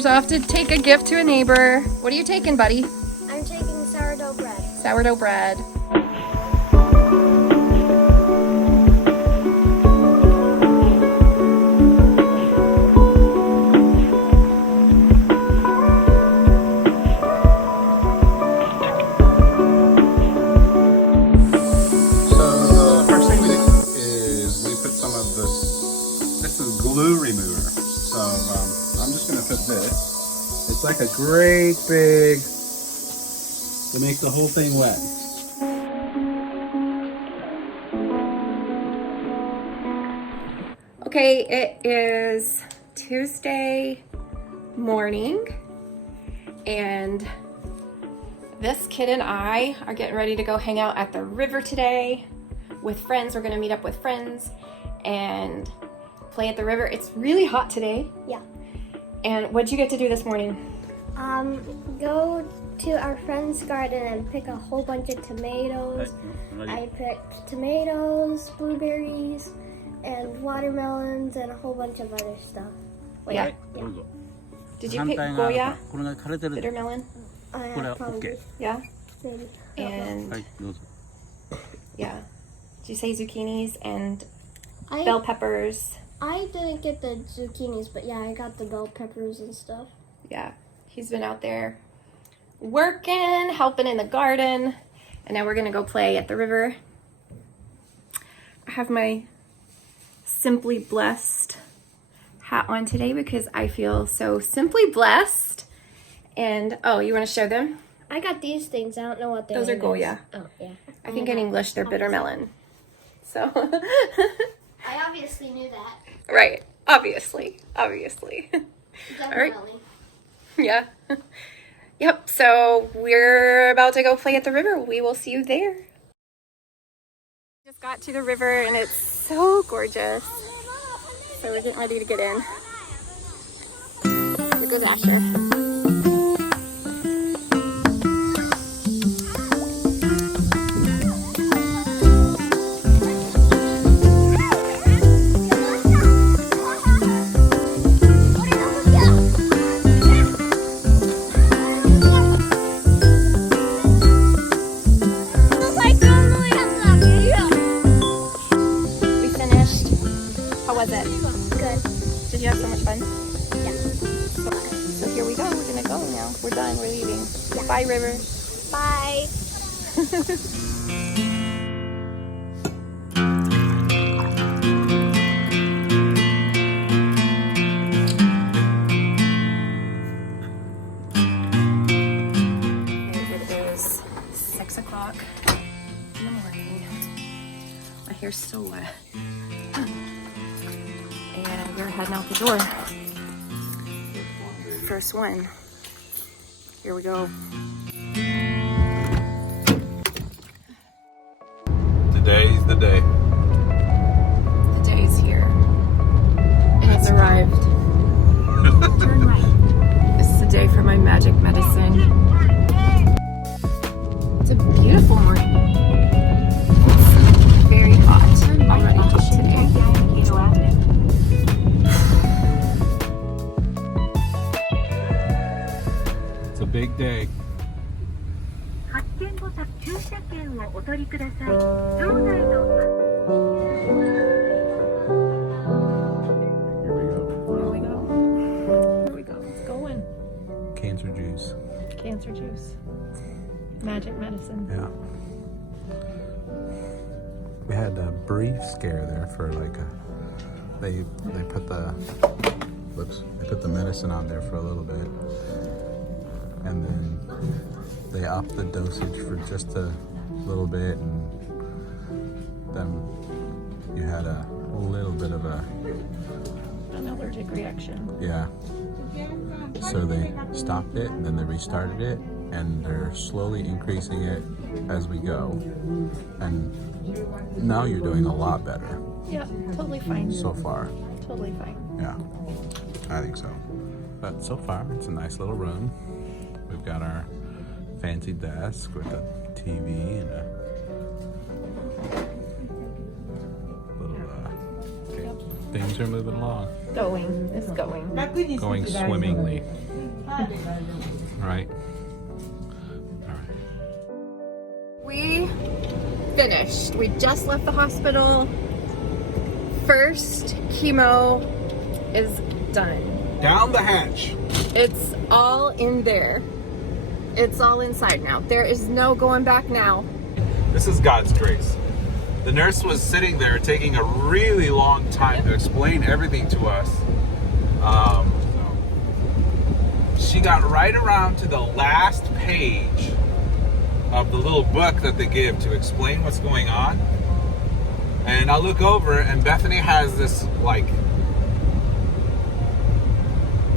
Spencer's off to take a gift to a neighbor. What are you taking, buddy? I'm taking sourdough bread. Sourdough bread. Glue remover. So I'm just going to put this. It's like a great big, to make the whole thing wet. Okay, it is Tuesday morning and this kid and I are getting ready to go hang out at the river today with friends. We're going to meet up with friends and play at the river. It's really hot today. Yeah. And what'd you get to do this morning? Go to our friend's garden and pick a whole bunch of tomatoes. I picked tomatoes, blueberries, and watermelons, and a whole bunch of other stuff. Yeah. Did you pick Goya? Bitter melon? Probably. Yeah. Maybe. And yeah. Did you say zucchinis and I bell peppers? I didn't get the zucchinis, but yeah, I got the bell peppers and stuff. Yeah, he's been out there working, helping in the garden, and now we're gonna go play at the river. I have my Simply Blessed hat on today because I feel so simply blessed. And oh, you want to show them? I got these things. I don't know what they're. Those are Goya. Oh yeah. I think in English they're bitter melon. So. I obviously knew that. Right. Obviously. Definitely. All right. Yeah. Yep. So we're about to go play at the river. We will see you there. Just got to the river and it's so gorgeous. So we're getting ready to get in. Here goes Asher. Was it? Good. Did you have so much fun? Yeah. So here we go. We're gonna go now. We're done. We're leaving. Yeah. Bye, river. Bye. It is 6 o'clock in the morning. My hair's still wet. And we're heading out the door. First one. Here we go. Today's the day. The day is here. And it's arrived. Turn right. This is the day for my magic medicine. It's a beautiful morning. It's very hot. Already hot today. It's a big day. 発券簿作駐車券をお取りください。場内の Here we go. Here we go. Here we go. It's going. Cancer juice. Cancer juice. Magic medicine. Yeah. We had a brief scare there for like a. They put the medicine on there for a little bit, and then they upped the dosage for just a little bit, and then you had a little bit of a An allergic reaction. yeah. So they stopped it, and then they restarted it, and they're slowly increasing it as we go, and now you're doing a lot better Yeah, totally fine. so far. Totally fine. Yeah, I think so. But so far, it's a nice little room. We've got our fancy desk with a TV and a little, okay. Things are moving along. It's going. Going swimmingly. Right. We finished. We just left the hospital. First chemo is done. Down the hatch. It's all in there. It's all inside now. There is no going back now. This is God's grace. The nurse was sitting there taking a really long time to explain everything to us. She got right around to the last page of the little book that they give to explain what's going on. And I look over and Bethany has this, like,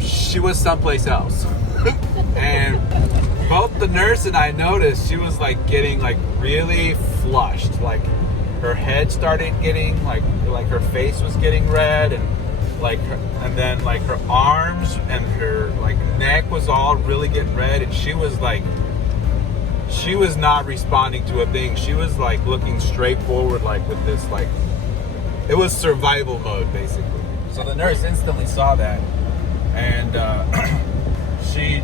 she was someplace else. And both the nurse and I noticed she was like getting like really flushed. Like her head started getting like her face was getting red, and and then like her arms and her like neck was all really getting red, and she was not responding to a thing. She was like looking straight forward, like with this, like it was survival mode basically. So the nurse instantly saw that, and she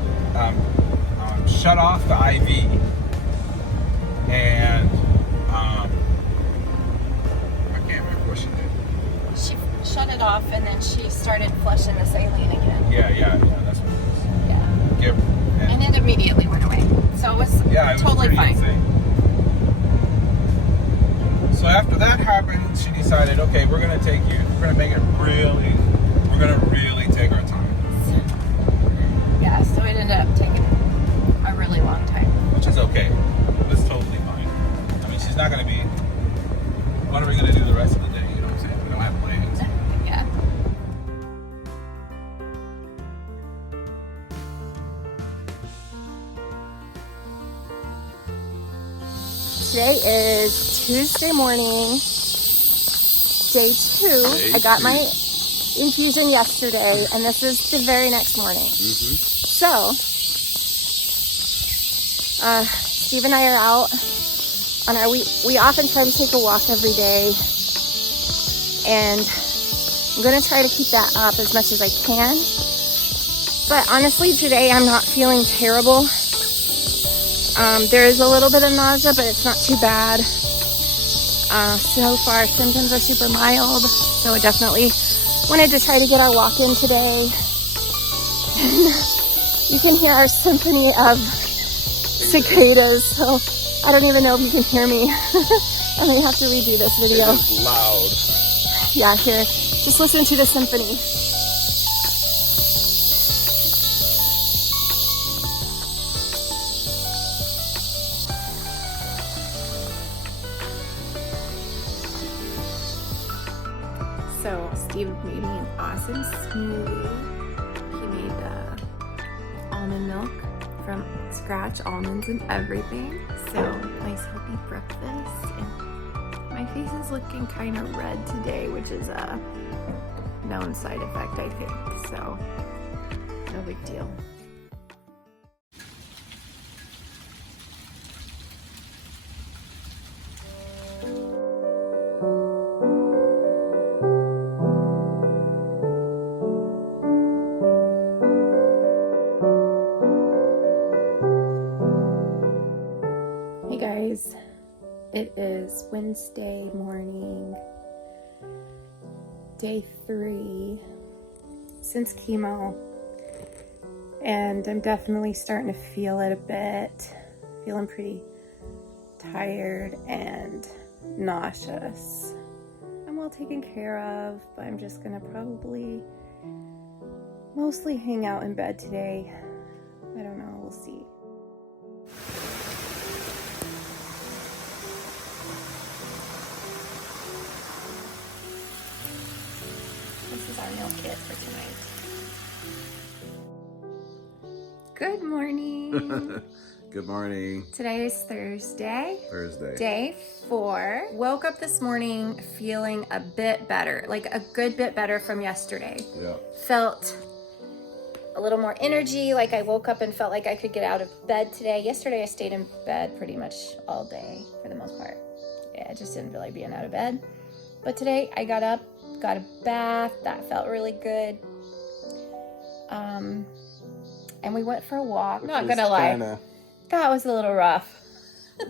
shut off the IV, and I can't remember what she did. She shut it off and then she started flushing the saline again. Yeah, that's what it is. Yeah. And it immediately went away. So it was totally fine. Insane. So after that happened, she decided, okay, we're gonna take you. We're gonna really take our time. Yeah. So it ended up taking a really long time. Which is okay. It's totally fine. I mean, she's not gonna be. What are we gonna do the rest of the day? You know what I'm saying? We don't have plans. Yeah. Today is Tuesday morning, day 2. I got my infusion yesterday, and this is the very next morning. So, Steve and I are out on our, we often try to take a walk every day, and I'm going to try to keep that up as much as I can. But honestly, today I'm not feeling terrible. There is a little bit of nausea, but it's not too bad. So far, symptoms are super mild, so I definitely wanted to try to get our walk in today. And you can hear our symphony of cicadas, so I don't even know if you can hear me. I may have to redo this video. It is loud. Yeah, here, just listen to the symphony. So Steve made me an awesome smoothie. He made almond milk from scratch, almonds and everything. So nice healthy breakfast. And my face is looking kind of red today, which is a known side effect, I think. So no big deal. Hey guys, it is Wednesday morning, day 3 since chemo, and I'm definitely starting to feel it a bit, feeling pretty tired and nauseous. I'm well taken care of, but I'm just gonna probably mostly hang out in bed today. I don't know, we'll see. This is our meal kit for tonight. Good morning. Good morning. Today is Thursday. Thursday. Day 4. Woke up this morning feeling a bit better, like a good bit better from yesterday. Yeah. Felt a little more energy, like I woke up and felt like I could get out of bed today. Yesterday I stayed in bed pretty much all day for the most part. Yeah, I just didn't feel like being out of bed. But today I got up, got a bath, that felt really good. and we went for a walk. Which Not was gonna lie, kinda- that was a little rough.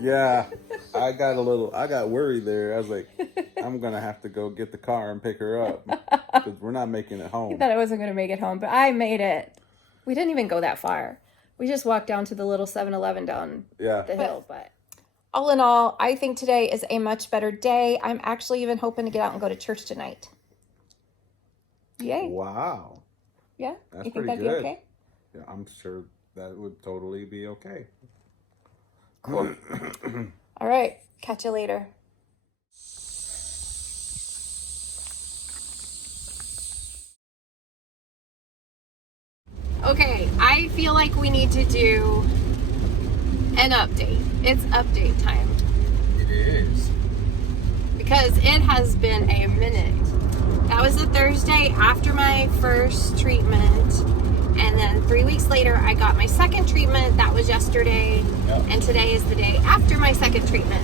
Yeah, I got worried there. I was like, I'm gonna have to go get the car and pick her up because we're not making it I home. thought I wasn't gonna make it home, but I made it. We didn't even go that far. We just walked down to the little 7-Eleven down Yeah. the hill, but all in all, I think today is a much better day. I'm actually even hoping to get out and go to church tonight. Yay. Wow. Yeah? That's You think pretty that'd good. be okay? Yeah, I'm sure that would totally be okay. Cool. All right. Catch you later. Okay, I feel like we need to do an update. It's update time It is. because it has been a minute. That was the Thursday after my first treatment, and then 3 weeks later I got my second treatment. That was yesterday, and today is the day after my second treatment.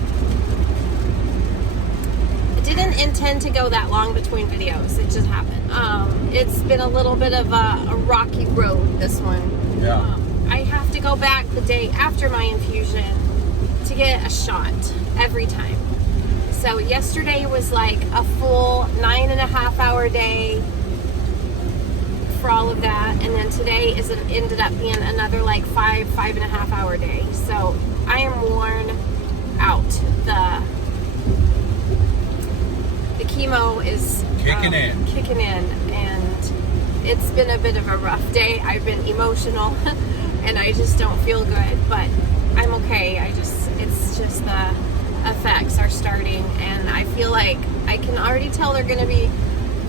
I didn't intend to go that long between videos. It just happened. It's been a little bit of a rocky road, this one. Yeah. I have to go back the day after my infusion to get a shot every time. So yesterday was like a full 9.5 hour day for all of that, and then today ended up being another like 5.5 hour day. So I am worn out. The chemo is Kicking in, and it's been a bit of a rough day. I've been emotional and I just don't feel good, but I'm okay. It's just the effects are starting, and I feel like I can already tell they're gonna be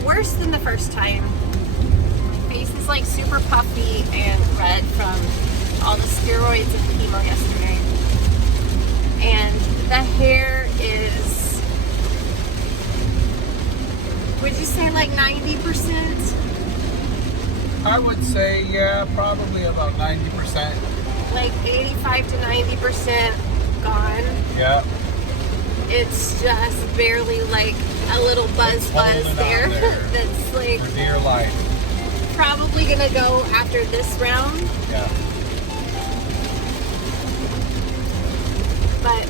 worse than the first time. My face is like super puffy and red from all the steroids and chemo yesterday. And the hair is, would you say like 90%? I would say, yeah, probably about 90%. Like 85 to 90% gone. Yeah. It's just barely like a little buzz holding on there. there. That's like For dear life. probably gonna go after this round. Yeah. But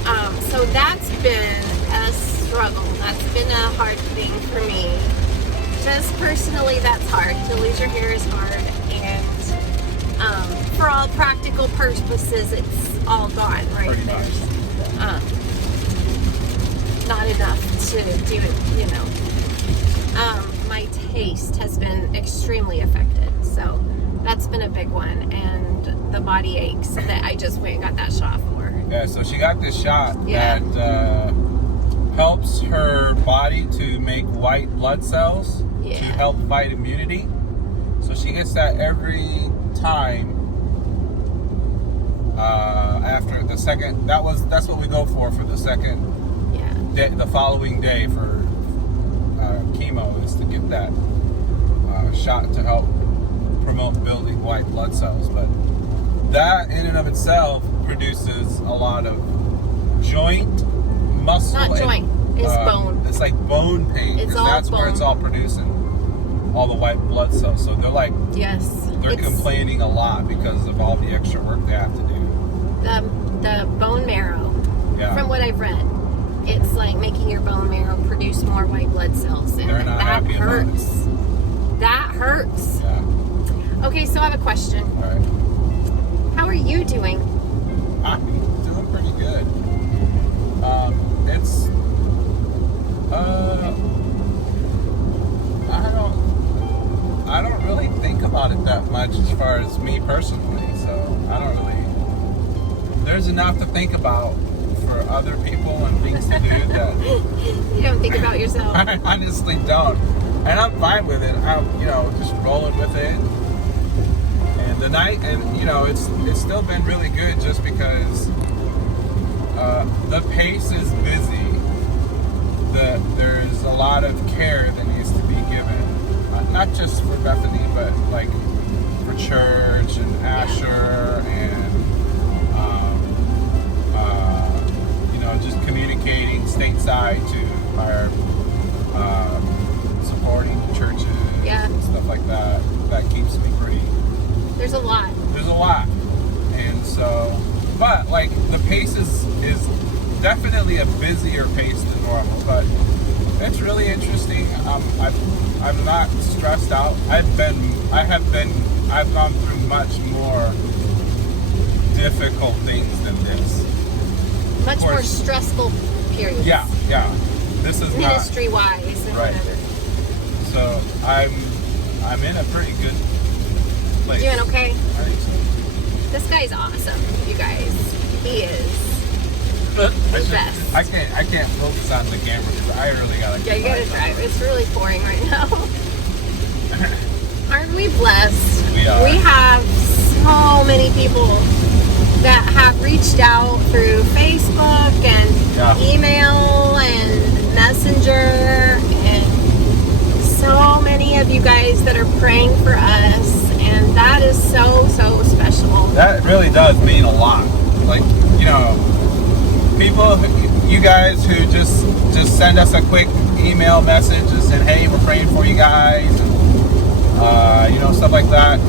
so that's been a struggle. That's been a hard thing for me. Just personally, that's hard. To lose your hair is hard, and for all practical purposes, it's all gone right Pretty there. much. Not enough to do it, you know. My taste has been extremely affected, so that's been a big one, and the body aches that I just went and got that shot for. Yeah, so she got this shot Yeah. that helps her body to make white blood cells to Yeah. help fight immunity. So she gets that every time after the second. That's what we go for the second Yeah. day, the following day for chemo, is to get that shot to help promote building white blood cells. But that in and of itself produces a lot of joint muscle. Not and, joint, it's bone. It's like bone pain, It's because all that's where bone. it's all producing all the white blood cells. So they're like, Yes. they're It's complaining a lot because of all the extra work they have to do. the bone marrow. Yeah. From what I've read, it's like making your bone marrow produce more white blood cells, and They're not that happy about it. hurts. That hurts. Yeah. Okay, so I have a question. All right. How are you doing? I'm doing pretty good. It's I don't really think about it that much as far as me personally. So I don't really. There's enough to think about for other people and things to do that You don't think about yourself. I honestly don't. And I'm fine with it. I'm, just rolling with it. And the night, and it's still been really good just because the pace is busy. There's a lot of care that needs to be given, not just for Bethany, but like for church and Asher and just communicating stateside to our supporting churches Yeah. and stuff like that. That keeps me pretty. There's a lot. There's a is definitely a busier pace than normal, but it's really interesting. I'm not stressed out. I've gone through much more difficult things than this. Much more stressful periods. Yeah. This is ministry wise and right. whatever. So I'm in a pretty good place. Doing okay? I think so. This guy's awesome, you guys. He is the best. I can't focus on the camera because I really gotta. Yeah, you gotta drive. It's really pouring right now. Aren't we blessed? We are. We have so many people that have reached out through Facebook and email and Messenger, and so many of you guys that are praying for us, and that is so special. That really does mean a lot. Like, you know, people, you guys who just send us a quick email message and say, hey, we're praying for you guys, and, you know, stuff like that.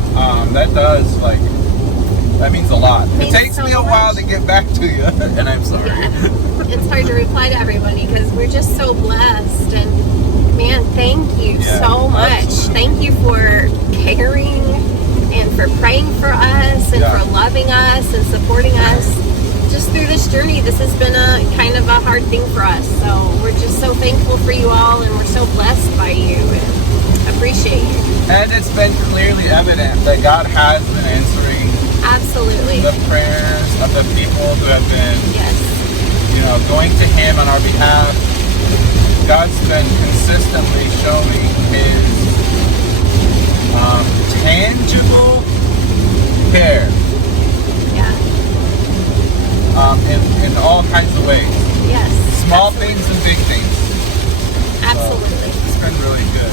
That means a lot. It takes me a while to get back to you, and I'm sorry. Yeah. It's hard to reply to everybody because we're just so blessed, and man, thank you so much. Absolutely. Thank you for caring and for praying for us and for loving us and supporting us. Just through this journey, this has been a kind of a hard thing for us. So we're just so thankful for you all, and we're so blessed by you and appreciate you. And it's been clearly evident that God has been answering Absolutely. the prayers of the people who have been, Yes. you know, going to Him on our behalf. God's been consistently showing His tangible care. Yeah. In all kinds of ways. Yes. Small things and big things. Absolutely. It's been really good.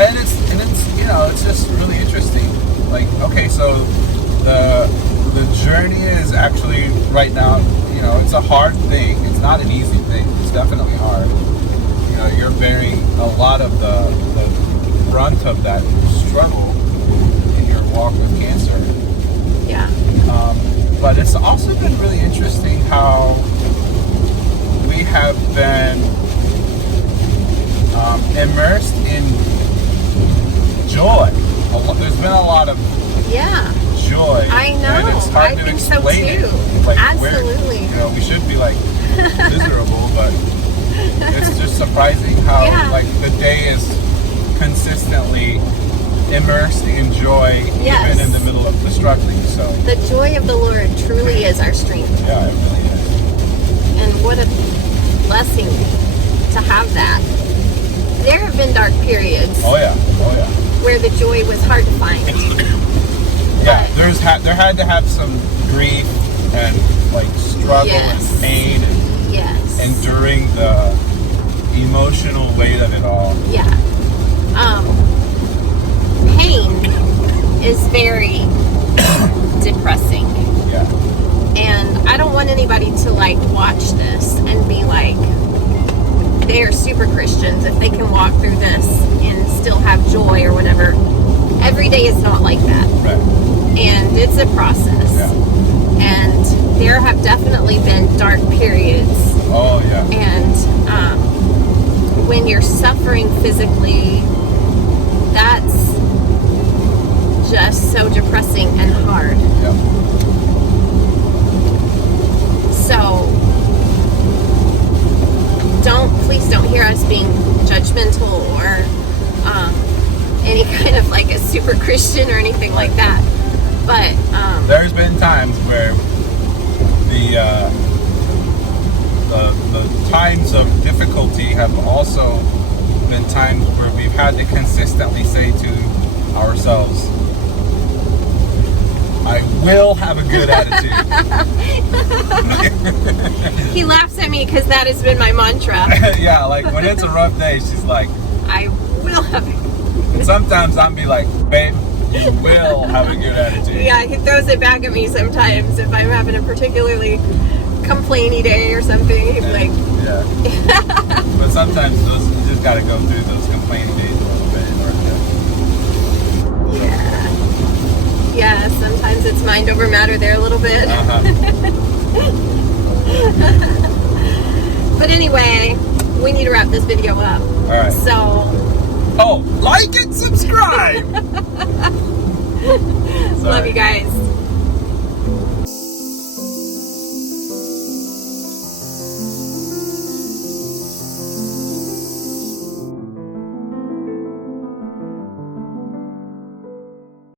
And it's you know, it's just really interesting. Like, okay, so the journey is actually right now, you know, it's a hard thing. It's not an easy thing. It's definitely hard. You know, you're bearing a lot of the brunt of that struggle in your walk with cancer. Yeah. But it's also been really interesting how we have been immersed in joy. There's been a lot of joy. I know. And it's hard to think so explain too. it. Like, Absolutely. You know, we should be like miserable, but it's just surprising how like the day is consistently immersed in joy, even in the middle of the struggling. So the joy of the Lord truly is our strength. Yeah, it really is. And what a blessing to have that. There have been dark periods. Oh yeah. Where the joy was hard to find. Yeah, there had to have some grief and like struggle and pain and enduring the emotional weight of it all. Yeah. Pain is very depressing. Yeah. And I don't want anybody to like watch this and be like, they are super Christians if they can walk through this and still have joy or whatever. Every day is not like that. Right. And it's a process. Yeah. And there have definitely been dark periods. Oh yeah. And when you're suffering physically, that's just so depressing and hard. Yep. So please don't hear us being judgmental or any kind of like a super Christian or anything like that. But there's been times where the times of difficulty have also been times where we've had to consistently say to ourselves, I will have a good attitude. He laughs at me because that has been my mantra. Yeah, like when it's a rough day, she's like, I will have a and sometimes I'll be like, babe, you will have a good attitude. Yeah, he throws it back at me sometimes if I'm having a particularly complainy day or something. He's like, yeah. But sometimes you just gotta go through those complaining days a little bit in order to. yeah, sometimes it's mind over matter there a little bit. we need to wrap this video up. All right. So. Oh, like and subscribe. Love you guys.